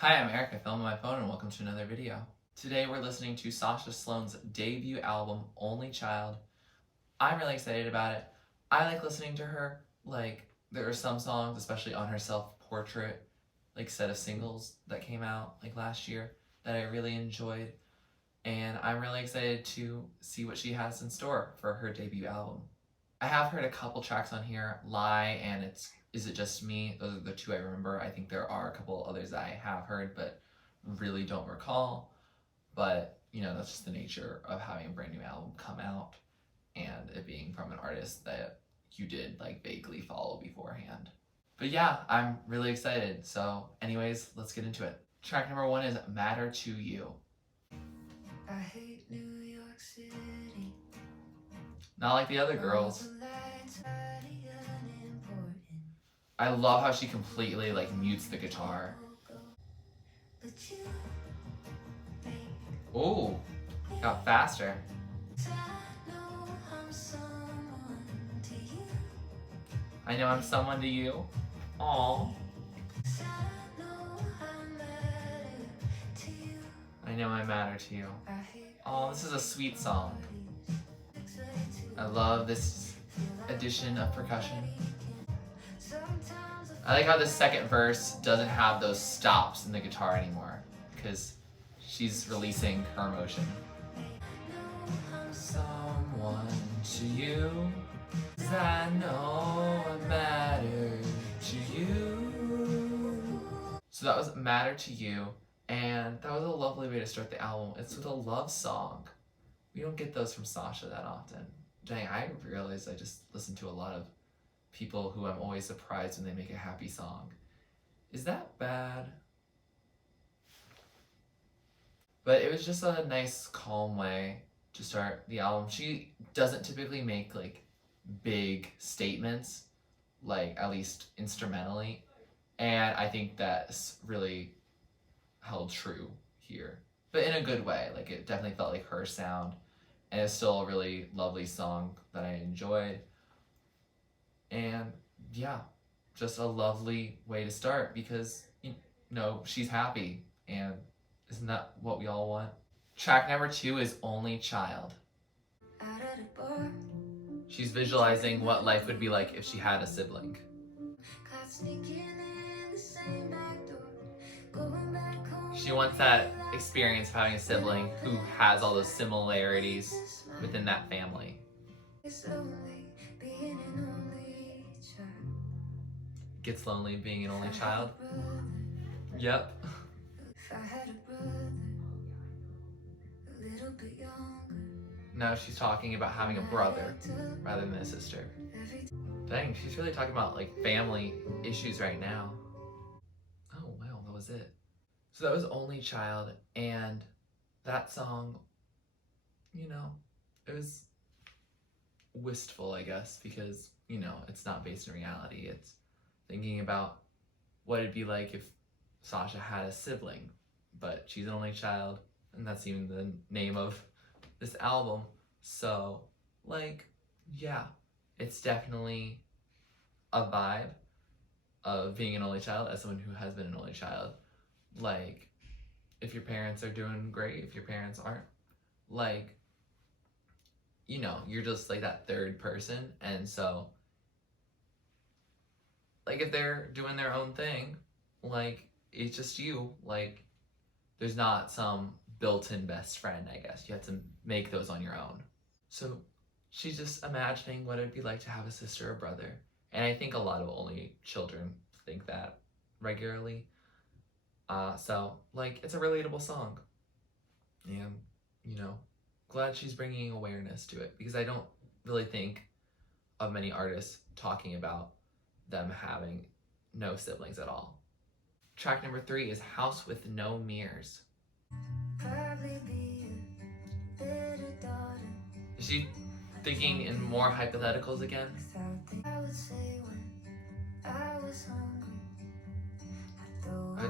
Hi, I'm Eric. I film on my phone and welcome to another video. Today we're listening to Sasha Sloan's debut album, Only Child. I'm really excited about it. I like listening to her. There are some songs, especially on her self-portrait, set of singles that came out last year that I really enjoyed. And I'm really excited to see what she has in store for her debut album. I have heard a couple tracks on here, Lie and Is It Just Me? Those are the two I remember. I think there are a couple others that I have heard but really don't recall. But, that's just the nature of having a brand new album come out and it being from an artist that you did vaguely follow beforehand. But yeah, I'm really excited. So anyways, let's get into it. Track number 1 is Matter to You. I hate New York City. Not like the other girls. I love how she completely mutes the guitar. Ooh, got faster. I know I'm someone to you. Aww. I know I matter to you. Oh, this is a sweet song. I love this addition of percussion. I like how the second verse doesn't have those stops in the guitar anymore because she's releasing her emotion. Someone to you, 'cause I know I matter to you. So that was Matter to You, and that was a lovely way to start the album. It's with a love song. We don't get those from Sasha that often. Dang, I realized I just listen to a lot of people who I'm always surprised when they make a happy song. Is that bad? But it was just a nice, calm way to start the album. She doesn't typically make big statements, at least instrumentally, and I think that's really held true here, but in a good way. It definitely felt like her sound, and it's still a really lovely song that I enjoyed. And yeah, just a lovely way to start because she's happy, and isn't that what we all want? Track number 2 is Only Child. She's visualizing what life would be like if she had a sibling. She wants that experience of having a sibling who has all those similarities within that family. Gets lonely being an only child. Yep. Now she's talking about having a brother rather than a sister. Dang, she's really talking about family issues right now. Oh wow, that was it. So that was Only Child, and that song, it was wistful, I guess, because, it's not based in reality. It's thinking about what it'd be like if Sasha had a sibling, but she's an only child, and that's even the name of this album. So, yeah, it's definitely a vibe of being an only child as someone who has been an only child. If your parents are doing great, if your parents aren't, you're just that third person, and so if they're doing their own thing, it's just you. There's not some built-in best friend, I guess. You have to make those on your own. So she's just imagining what it'd be like to have a sister or brother. And I think a lot of only children think that regularly. So it's a relatable song. And, glad she's bringing awareness to it, because I don't really think of many artists talking about them having no siblings at all. Track number 3 is House with No Mirrors. Is she thinking in more hypotheticals again? I would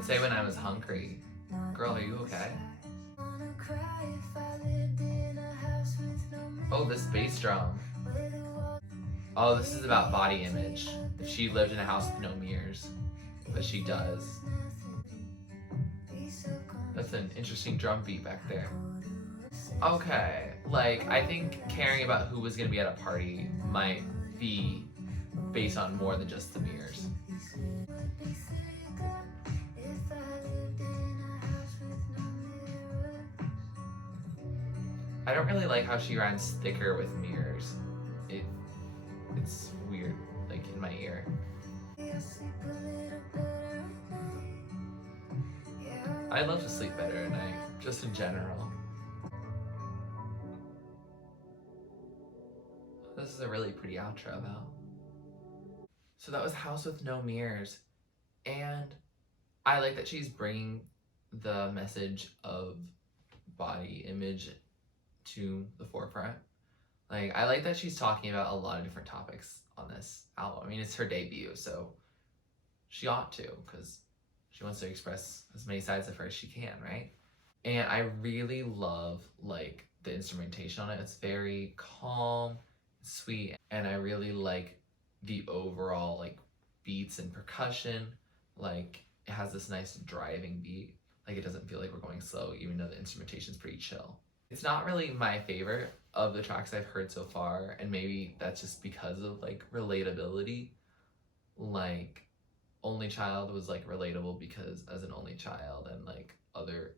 say when I was hungry. Girl, are you okay? Oh, this bass drum. Oh, this is about body image. If she lived in a house with no mirrors, but she does. That's an interesting drum beat back there. Okay, like I think caring about who was gonna be at a party might be based on more than just the mirrors. I don't really like how she rhymes thicker with mirrors. It's weird, like in my ear. I love to sleep better at night, just in general. This is a really pretty outro though. So that was House with No Mirrors, and I like that she's bringing the message of body image to the forefront. Like, I like that she's talking about a lot of different topics on this album. I mean, it's her debut, so she ought to, because she wants to express as many sides of her as she can, right? And I really love, like, the instrumentation on it. It's very calm, sweet, and I really like the overall, like, beats and percussion. Like, it has this nice driving beat. Like, it doesn't feel like we're going slow, even though the instrumentation's pretty chill. It's not really my favorite of the tracks I've heard so far, and maybe that's just because of, like, relatability. Like, Only Child was, like, relatable because as an only child and, like, other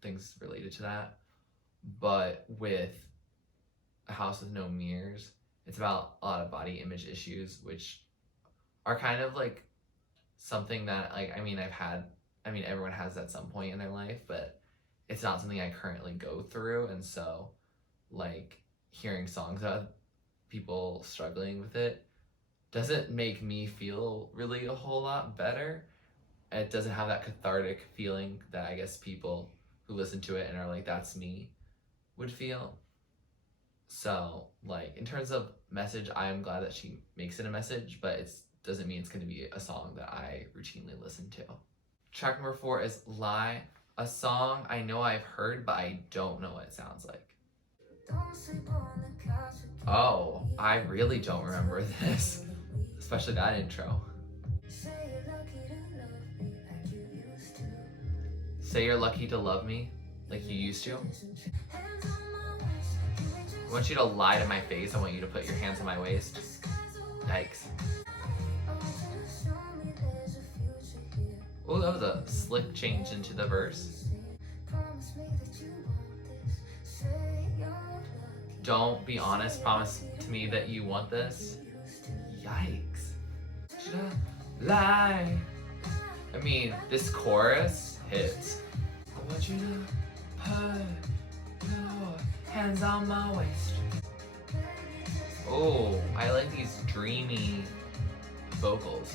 things related to that. But with A House with No Mirrors, it's about a lot of body image issues, which are kind of like something that, like, I mean, everyone has at some point in their life, but it's not something I currently go through. And so, like, hearing songs about people struggling with it doesn't make me feel really a whole lot better. It doesn't have that cathartic feeling that I guess people who listen to it and are like, that's me, would feel. So, like, in terms of message, I'm glad that she makes it a message, but it doesn't mean it's going to be a song that I routinely listen to. Track number 4 is Lie, a song I know I've heard, but I don't know what it sounds like. Oh, I really don't remember this, especially that intro. Say you're lucky to love me like you used to. I want you to lie to my face. I want you to put your hands on my waist. Yikes. Oh, that was a slick change into the verse. Don't be honest, promise to me that you want this. Yikes. Should I lie? I mean, this chorus hits. I want you to put your hands on my waist. Oh, I like these dreamy vocals.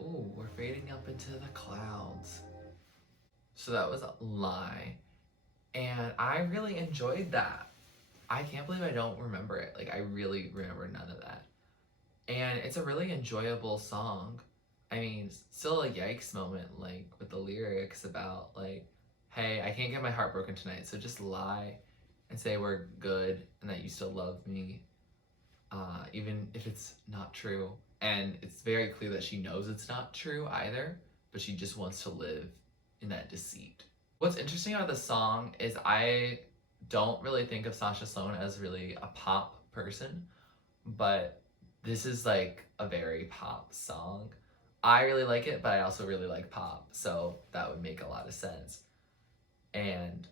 Oh, we're fading up into the clouds. So that was Lie. And I really enjoyed that. I can't believe I don't remember it. Like, I really remember none of that. And it's a really enjoyable song. I mean, still a yikes moment, like, with the lyrics about, like, hey, I can't get my heart broken tonight, so just lie and say we're good and that you still love me, even if it's not true. And it's very clear that she knows it's not true either, but she just wants to live in that deceit. What's interesting about the song is I don't really think of Sasha Sloan as really a pop person, but this is like a very pop song. I really like it, but I also really like pop, so that would make a lot of sense. And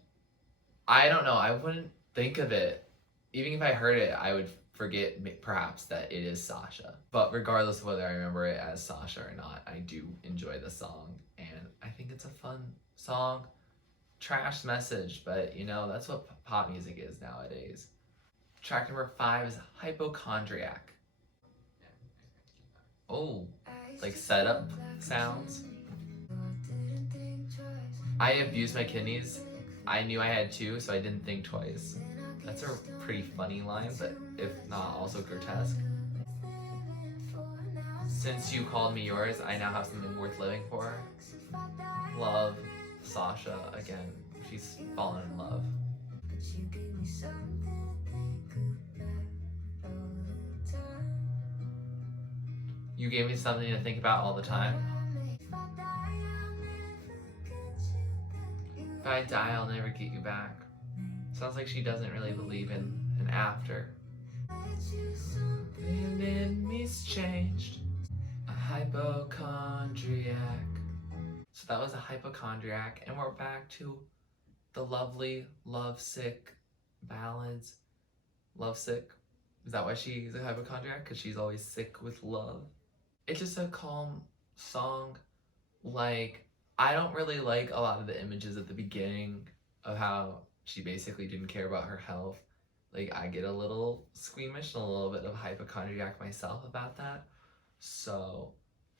I don't know, I wouldn't think of it. Even if I heard it, I would forget perhaps that it is Sasha. But regardless of whether I remember it as Sasha or not, I do enjoy the song, and I think it's a fun song. Trash message, but you know, that's what pop music is nowadays. Track number 5 is Hypochondriac. Oh, like setup sounds. I abused my kidneys. I knew I had 2, so I didn't think twice. That's a pretty funny line, but if not, also grotesque. Since you called me yours, I now have something worth living for. Love Sasha again. She's fallen in love. You gave me something to think about all the time. If I die, I'll never get you back. Sounds like she doesn't really believe in an after. Something in me's changed. A hypochondriac. So that was a hypochondriac, and we're back to the lovely lovesick ballads. Lovesick. Is that why she's a hypochondriac? Because she's always sick with love. It's just a calm song. Like, I don't really like a lot of the images at the beginning of how she basically didn't care about her health. Like, I get a little squeamish and a little bit of hypochondriac myself about that. So,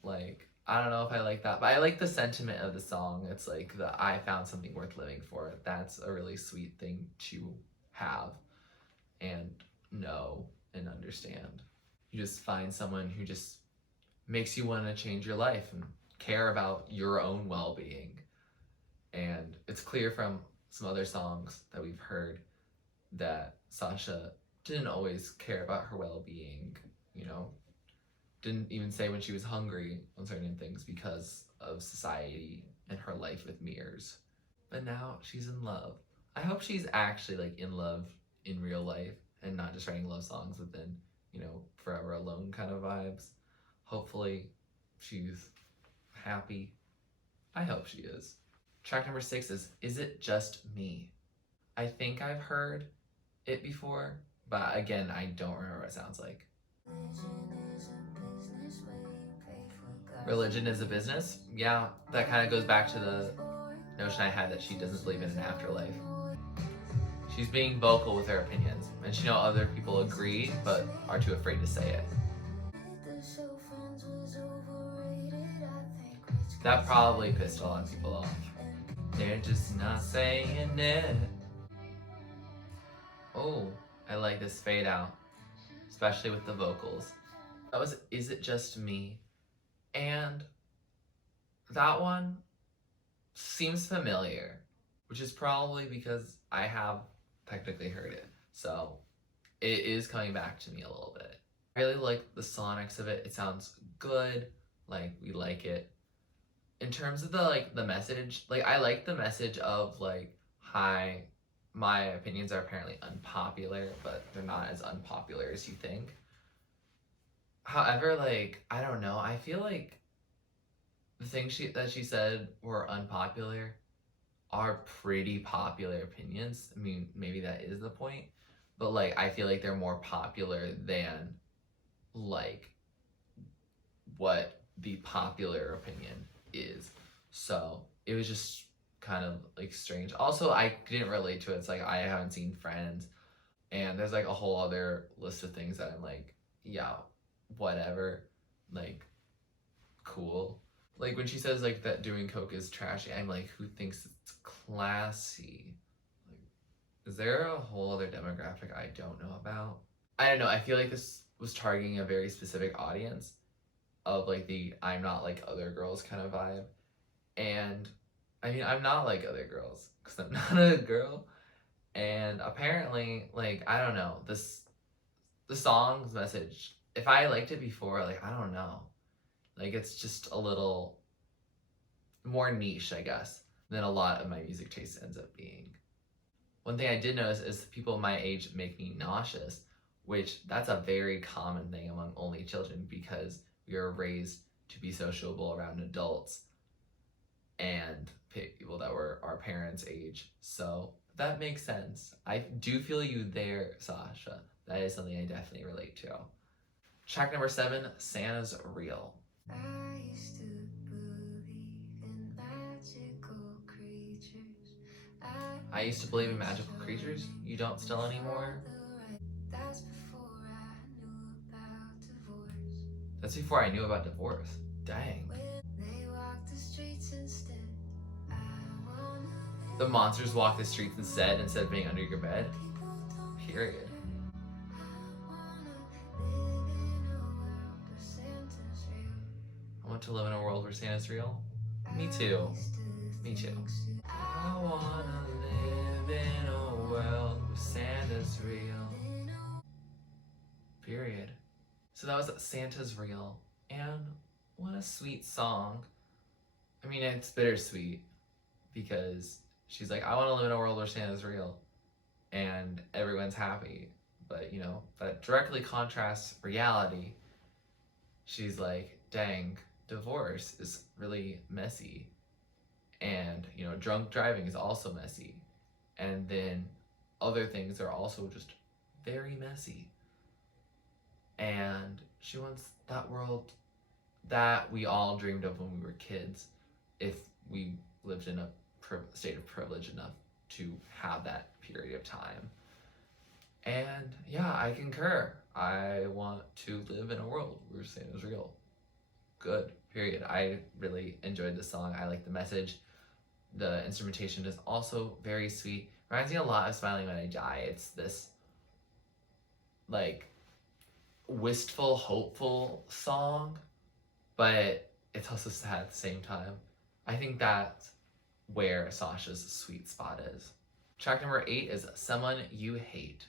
like, I don't know if I like that, but I like the sentiment of the song. It's like the I found something worth living for. That's a really sweet thing to have and know and understand. You just find someone who just makes you want to change your life and care about your own well-being. And it's clear from some other songs that we've heard that Sasha didn't always care about her well-being, you know, didn't even say when she was hungry on certain things because of society and her life with mirrors. But now she's in love. I hope she's actually like in love in real life and not just writing love songs but then, you know, forever alone kind of vibes. Hopefully she's happy. I hope she is. Track number 6 is It Just Me? I think I've heard it before, but again, I don't remember what it sounds like. Religion is a business? Yeah, that kind of goes back to the notion I had that she doesn't believe in an afterlife. She's being vocal with her opinions, and she knows other people agree but are too afraid to say it. That probably pissed a lot of people off. They're just not saying it. Oh, I like this fade out, especially with the vocals. That was Is It Just Me? And that one seems familiar, which is probably because I have technically heard it. So it is coming back to me a little bit. I really like the sonics of it. It sounds good. Like, we like it. In terms of the message, like, I like the message of like, hi, my opinions are apparently unpopular, but they're not as unpopular as you think. However, like, I don't know, I feel like the things that she said were unpopular are pretty popular opinions. I mean, maybe that is the point, but like, I feel like they're more popular than like what the popular opinion is. So it was just kind of like strange. Also, I didn't relate to it. It's like I haven't seen Friends, and there's like a whole other list of things that I'm like, yeah, whatever, like, cool. Like when she says like that doing coke is trashy, I'm like, who thinks it's classy? Like, is there a whole other demographic I don't know about? I don't know. I feel like this was targeting a very specific audience of like the I'm not like other girls kind of vibe. And I mean, I'm not like other girls because I'm not a girl. And apparently, like, I don't know, the song's message, if I liked it before, like, I don't know. Like, it's just a little more niche, I guess, than a lot of my music taste ends up being. One thing I did notice is people my age make me nauseous, which that's a very common thing among only children because we are raised to be sociable around adults and people that were our parents' age. So that makes sense. I do feel you there, Sasha. That is something I definitely relate to. Track number 7, Santa's Real. I used to believe in magical creatures. I used to believe in magical creatures. You don't still anymore? That's before I knew about divorce. That's before I knew about divorce. Dang. They walk the streets instead. I wanna live. The monsters walk the streets instead of being under your bed. People don't Period. I wanna live in a world where Santa's real. I want to live in a world where Santa's real. Me too. Me too. I wanna live in a world where Santa's real. Period. So that was Santa's Real. And what a sweet song. I mean, it's bittersweet because she's like, I want to live in a world where Santa's real and everyone's happy. But, you know, that directly contrasts reality. She's like, dang, divorce is really messy. And, you know, drunk driving is also messy. And then other things are also just very messy. And she wants that world that we all dreamed of when we were kids, if we lived in a state of privilege enough to have that period of time. And yeah, I concur. I want to live in a world where Santa's real. Good, period. I really enjoyed this song. I like the message. The instrumentation is also very sweet. Reminds me a lot of Smiling When I Die. It's this like wistful, hopeful song, but it's also sad at the same time. I think that's where Sasha's sweet spot is. Track number 8 is Someone You Hate.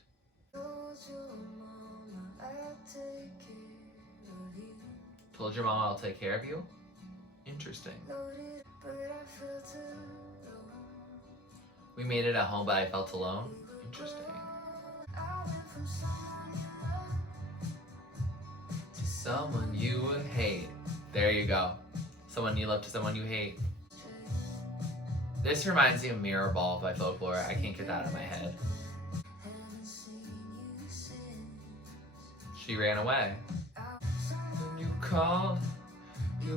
Told your mom I'll take care of you? Interesting. We made it at home, but I felt alone? Interesting. To someone you would hate. There you go. Someone you love to someone you hate. This reminds me of Mirror Ball by Folklore. I can't get that out of my head. She ran away. When you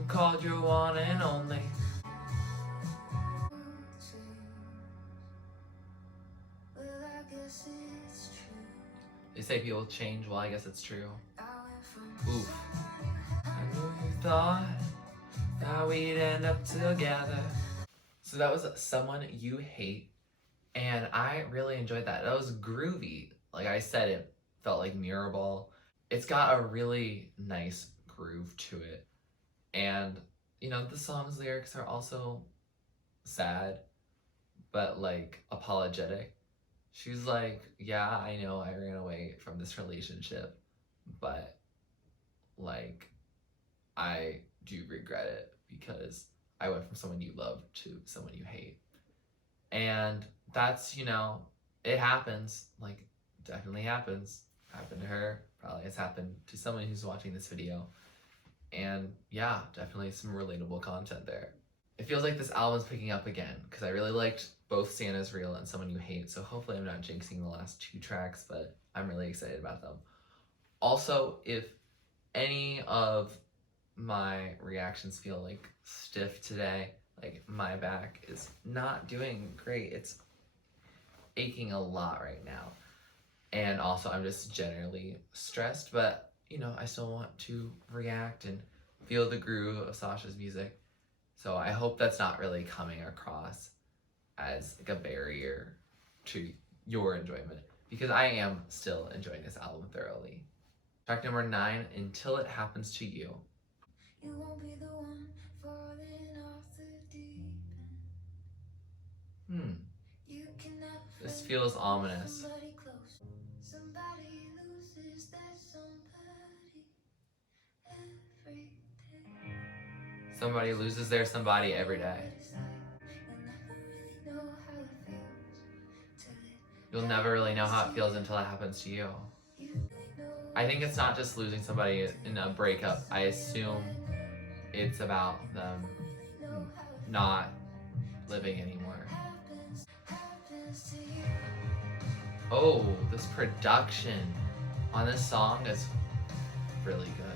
called your one and only. They say people change, well, I guess it's true. Oof. I knew you thought that we'd end up together. So that was Someone You Hate, and I really enjoyed that. That was groovy. Like I said, it felt like Mirror Ball. It's got a really nice groove to it. And, you know, the song's lyrics are also sad, but like apologetic. She's like, yeah, I know I ran away from this relationship, but like, I do regret it because I went from someone you love to someone you hate. And that's, you know, it happens. Like, definitely happens. Happened to her. Probably has happened to someone who's watching this video. And yeah, definitely some relatable content there. It feels like this album's picking up again because I really liked both Santa's Real and Someone You Hate. So hopefully I'm not jinxing the last 2 tracks, but I'm really excited about them. Also, if any of my reactions feel like stiff today, like my back is not doing great. It's aching a lot right now. And also I'm just generally stressed, but you know, I still want to react and feel the groove of Sasha's music. So I hope that's not really coming across as like a barrier to your enjoyment, because I am still enjoying this album thoroughly. Track number 9, Until It Happens to You. You won't be the one falling off the deep end. This feels ominous. Somebody loses their somebody every day. Somebody loses their somebody every day. You'll never really know how it feels until it happens to you. I think it's not just losing somebody in a breakup. I assume it's about them not living anymore. Oh, this production on this song is really good.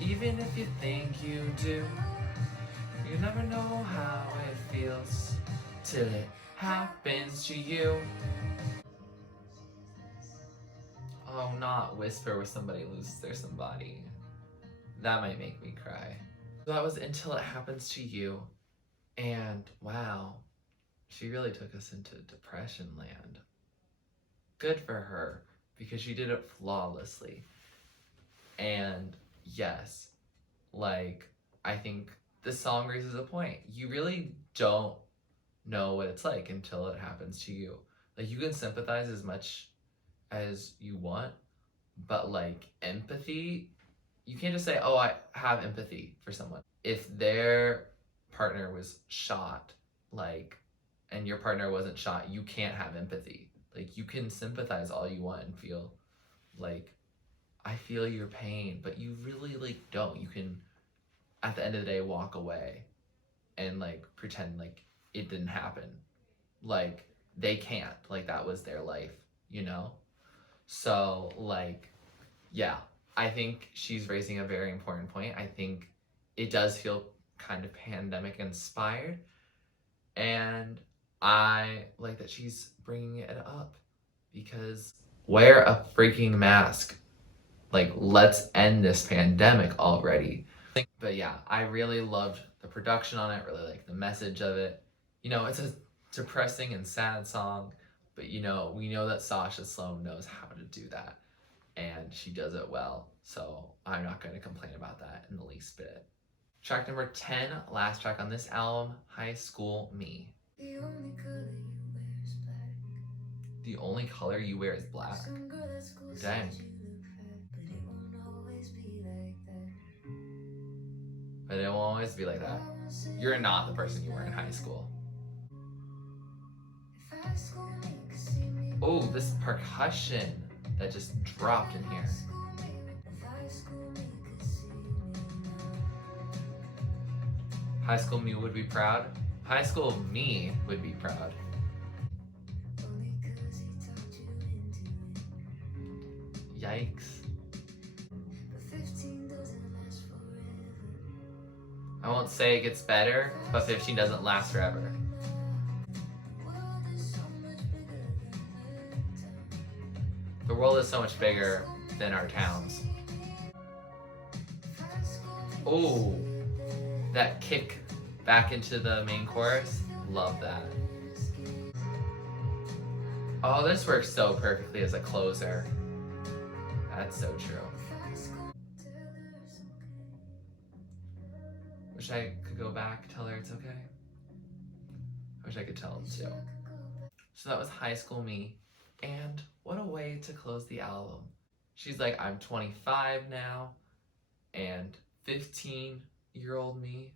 Even if you think you do, you never know how it feels till it happens to you. Oh, not Whisper where somebody loses their somebody. That might make me cry. So that was Until It Happens to You. And wow, she really took us into depression land. Good for her, because she did it flawlessly. And yes, like, I think the song raises a point. You really don't know what it's like until it happens to you. Like, you can sympathize as much as you want, but like empathy, you can't just say, oh, I have empathy for someone. If their partner was shot, like, and your partner wasn't shot, you can't have empathy. Like, you can sympathize all you want and feel like, I feel your pain, but you really like don't. You can, at the end of the day, walk away and like pretend like it didn't happen. Like, they can't. Like, that was their life, you know? So, like, yeah, I think she's raising a very important point. I think it does feel kind of pandemic inspired, and I like that she's bringing it up because wear a freaking mask. Like, let's end this pandemic already. But yeah, I really loved the production on it, really like the message of it. You know, it's a depressing and sad song, but you know, we know that Sasha Sloan knows how to do that, and she does it well. So I'm not going to complain about that in the least bit. Track number 10, last track on this album, High School Me. The only color you wear is black. The only color you wear is black. Some girl at school Dang. says you look fat, but it won't always be like that. But it won't always be like that. You're not the person you were in high school. If high school me could see me Oh, this percussion that just dropped in here. if high school me could see me now. High School Me would be proud. High School Me would be proud. Only 'cause he talked you into it. Yikes. But 15 doesn't last forever. I won't say it gets better, but 15 doesn't last forever. The world is so much bigger than our towns. Oh, that kick back into the main chorus. Love that. Oh, this works so perfectly as a closer. That's so true. Wish I could go back, tell her it's okay. I wish I could tell them too. So that was High School Me, and what a way to close the album. She's like, I'm 25 now, and 15-year-old me,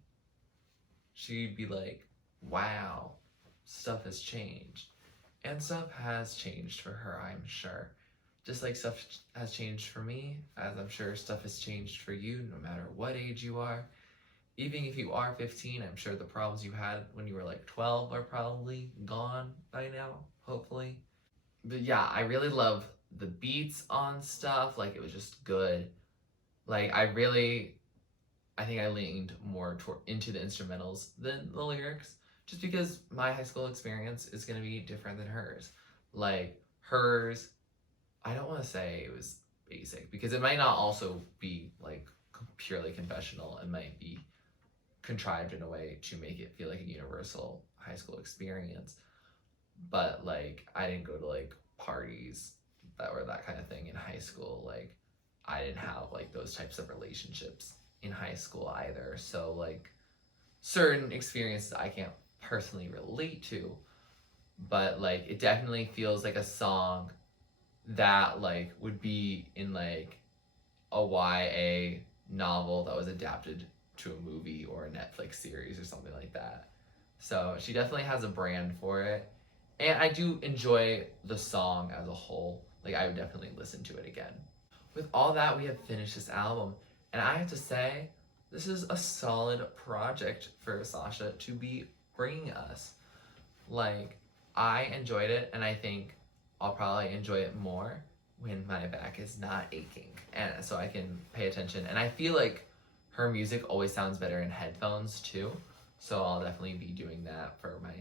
she'd be like, wow, stuff has changed. And stuff has changed for her, I'm sure. Just like stuff has changed for me, as I'm sure stuff has changed for you, no matter what age you are. Even if you are 15, I'm sure the problems you had when you were like 12 are probably gone by now, hopefully. But yeah, I really love the beats on stuff. Like, it was just good. Like, I think I leaned more into the instrumentals than the lyrics, just because my high school experience is going to be different than hers. Like, hers, I don't want to say it was basic, because it might not also be like purely confessional. It might be contrived in a way to make it feel like a universal high school experience. But like, I didn't go to like parties that were that kind of thing in high school. Like, I didn't have like those types of relationships in high school either. So like, certain experiences I can't personally relate to, but like, it definitely feels like a song that like would be in like a YA novel that was adapted to a movie or a Netflix series or something like that. So she definitely has a brand for it. And I do enjoy the song as a whole. Like, I would definitely listen to it again. With all that, we have finished this album. And I have to say, this is a solid project for Sasha to be bringing us. Like, I enjoyed it, and I think I'll probably enjoy it more when my back is not aching, and so I can pay attention. And I feel like her music always sounds better in headphones too, so I'll definitely be doing that for my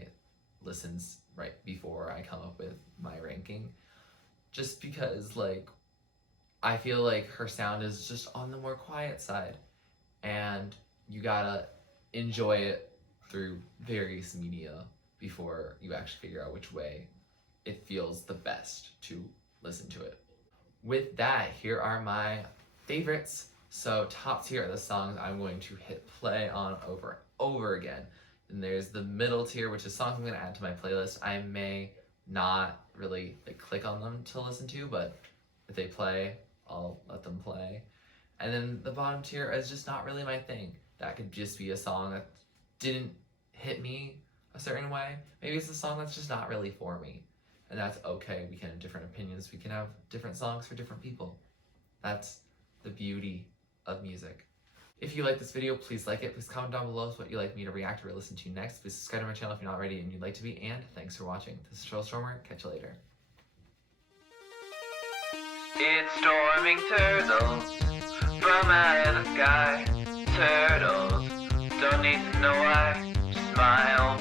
listens right before I come up with my ranking, just because like, I feel like her sound is just on the more quiet side, and you gotta enjoy it through various media before you actually figure out which way it feels the best to listen to it. With that, here are my favorites. So top tier are the songs I'm going to hit play on over and over again. And there's the middle tier, which is songs I'm going to add to my playlist. I may not really like click on them to listen to, but if they play, I'll let them play. And then the bottom tier is just not really my thing. That could just be a song that didn't hit me a certain way. Maybe it's a song that's just not really for me. And that's okay. We can have different opinions. We can have different songs for different people. That's the beauty of music. If you like this video, please like it. Please comment down below what you'd like me to react or listen to next. Please subscribe to my channel if you're not already and you'd like to be. And thanks for watching. This is TurtleStormer. Catch you later. It's storming turtles from out of the sky. Turtles don't need to know why. Smile,